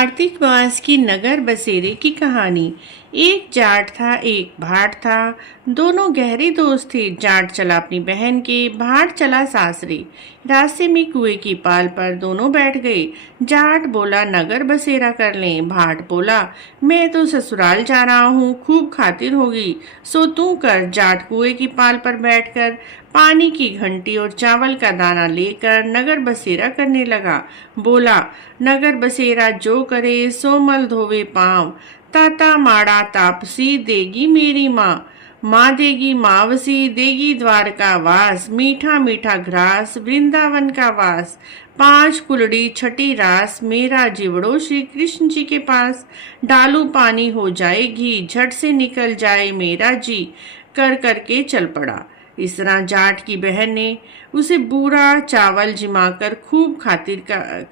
कार्तिक मास की नगर बसेरे की कहानी। एक जाट था, एक भाट था। दोनों गहरे दोस्त थे। जाट चला अपनी बहन के, भाट चला सासरे। रास्ते में कुएं की पाल पर दोनों बैठ गए। जाट बोला, नगर बसेरा कर लें। भाट बोला, मैं तो ससुराल जा रहा हूँ, खूब खातिर होगी, सो तू कर। जाट कुएं की पाल पर बैठकर पानी की घंटी और चावल का दाना लेकर नगर बसेरा करने लगा। बोला, नगर बसेरा जो करे सो मल धोवे पाँव। ताता माड़ा तापसी देगी मेरी माँ। माँ देगी मावसी, देगी द्वारका वास। मीठा मीठा घास वृंदावन का वास। पांच कुलड़ी छठी रास, मेरा जिवड़ो श्री कृष्ण जी के पास। डालू पानी हो जाए घी, झट से निकल जाए मेरा जी। कर करके चल पड़ा। इस तरह जाट की बहन ने उसे बूरा चावल जिमाकर खूब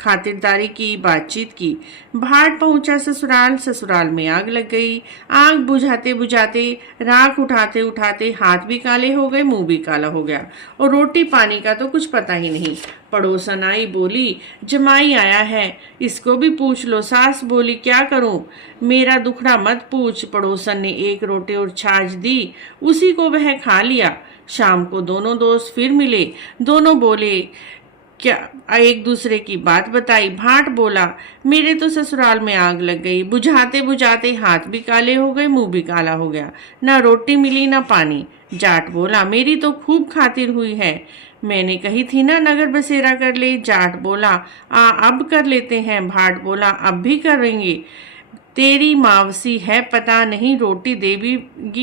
खातिरदारी की, बातचीत की। भाट पहुंचा ससुराल। ससुराल में आग लग गई। आग बुझाते बुझाते, राख उठाते उठाते हाथ भी काले हो गए, मुंह भी काला हो गया, और रोटी पानी का तो कुछ पता ही नहीं। पड़ोसन आई, बोली, जमाई आया है, इसको भी पूछ लो। सास बोली, क्या करूं, मेरा दुखड़ा मत पूछ। पड़ोसन ने एक रोटी और छाछ दी, उसी को वह खा लिया। शाम को दोनों दोस्त फिर मिले। दोनों बोले, क्या एक दूसरे की बात बताई। भाट बोला, मेरे तो ससुराल में आग लग गई, बुझाते बुझाते हाथ भी काले हो गए, मुंह भी काला हो गया, ना रोटी मिली ना पानी। जाट बोला, मेरी तो खूब खातिर हुई है, मैंने कही थी ना नगर बसेरा कर ले। जाट बोला, अब कर लेते हैं। भाट बोला, अब भी करेंगे। तेरी मावसी है, पता नहीं रोटी देगी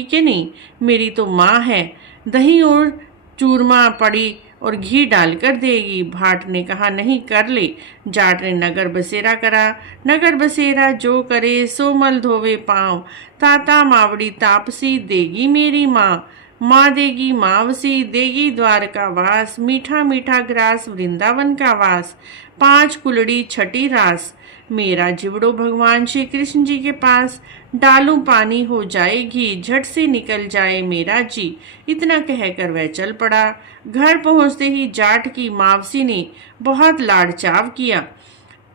कि नहीं, मेरी तो माँ है, दही और चूरमा पड़ी और घी डालकर देगी। भाट ने कहा, नहीं, कर ले। जाट ने नगर बसेरा करा। नगर बसेरा जो करे सो मल धोवे पाँव। ताता मावड़ी तापसी देगी मेरी माँ। माँ देगी मावसी, देगी द्वारका वास। मीठा मीठा ग्रास वृंदावन का वास। पांच कुलड़ी छठी रास, मेरा जिवड़ो भगवान श्री कृष्ण जी के पास। डालू पानी हो जाए घी, झट से निकल जाए मेरा जी। इतना कहकर वह चल पड़ा। घर पहुंचते ही जाट की मावसी ने बहुत लाड़ चाव किया।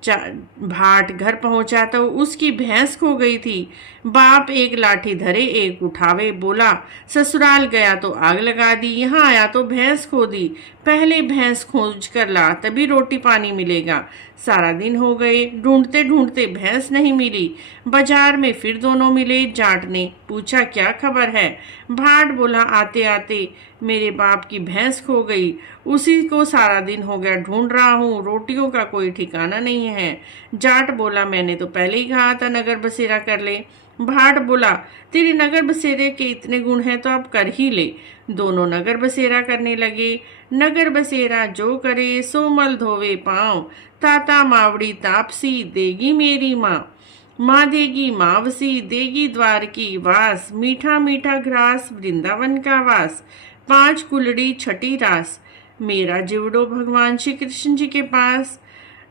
भाट घर पहुंचा तो उसकी भैंस खो गई थी। बाप एक लाठी धरे एक उठावे, बोला, ससुराल गया तो आग लगा दी, यहाँ आया तो भैंस खो दी। पहले भैंस खोज कर ला, तभी रोटी पानी मिलेगा। सारा दिन हो गए, ढूंढते ढूंढते भैंस नहीं मिली। बाजार में फिर दोनों मिले। जाट ने पूछा, क्या खबर है। भाट बोला, आते आते मेरे बाप की भैंस खो गई, उसी को सारा दिन हो गया ढूंढ रहा हूँ, रोटियों का कोई ठिकाना नहीं है। जाट बोला, मैंने तो पहले ही कहा था नगर बसेरा कर ले। भाट बोला, तेरे नगर बसेरे के इतने गुण हैं तो अब कर ही ले। दोनों नगर बसेरा करने लगे। नगर बसेरा जो करे सो मल धोवे पाँव। ताता मावड़ी तापसी देगी मेरी माँ। माँ देगी मावसी, देगी द्वार की वास। मीठा मीठा घास वृंदावन का वास। पांच कुलड़ी छठी रास, मेरा जिवड़ो भगवान श्री कृष्ण जी के पास।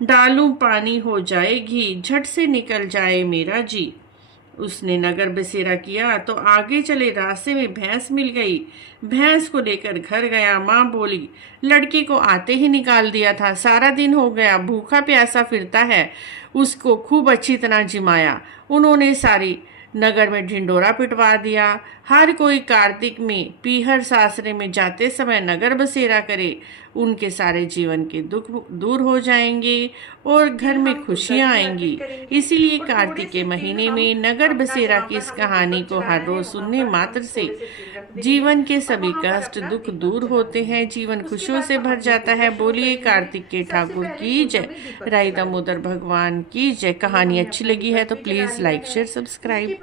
डालू पानी हो जाए घी, झट से निकल जाए मेरा जी। उसने नगर बसेरा किया तो आगे चले रास्ते में भैंस मिल गई। भैंस को लेकर घर गया। माँ बोली, लड़के को आते ही निकाल दिया था, सारा दिन हो गया भूखा प्यासा फिरता है। उसको खूब अच्छी तरह जिमाया। उन्होंने सारी नगर में ढिंडोरा पिटवा दिया। हर कोई कार्तिक में पीहर सासरे में जाते समय नगर बसेरा करे, उनके सारे जीवन के दुख दूर हो जाएंगे और घर में खुशियां आएंगी। इसीलिए कार्तिक के महीने में नगर बसेरा की इस कहानी को हर रोज सुनने मात्र से जीवन के सभी कष्ट दुख दूर होते हैं, जीवन खुशियों से भर जाता है। बोलिए कार्तिक के ठाकुर की जय, राई दामोदर भगवान की जय। कहानी अच्छी लगी है तो प्लीज लाइक शेयर सब्सक्राइब।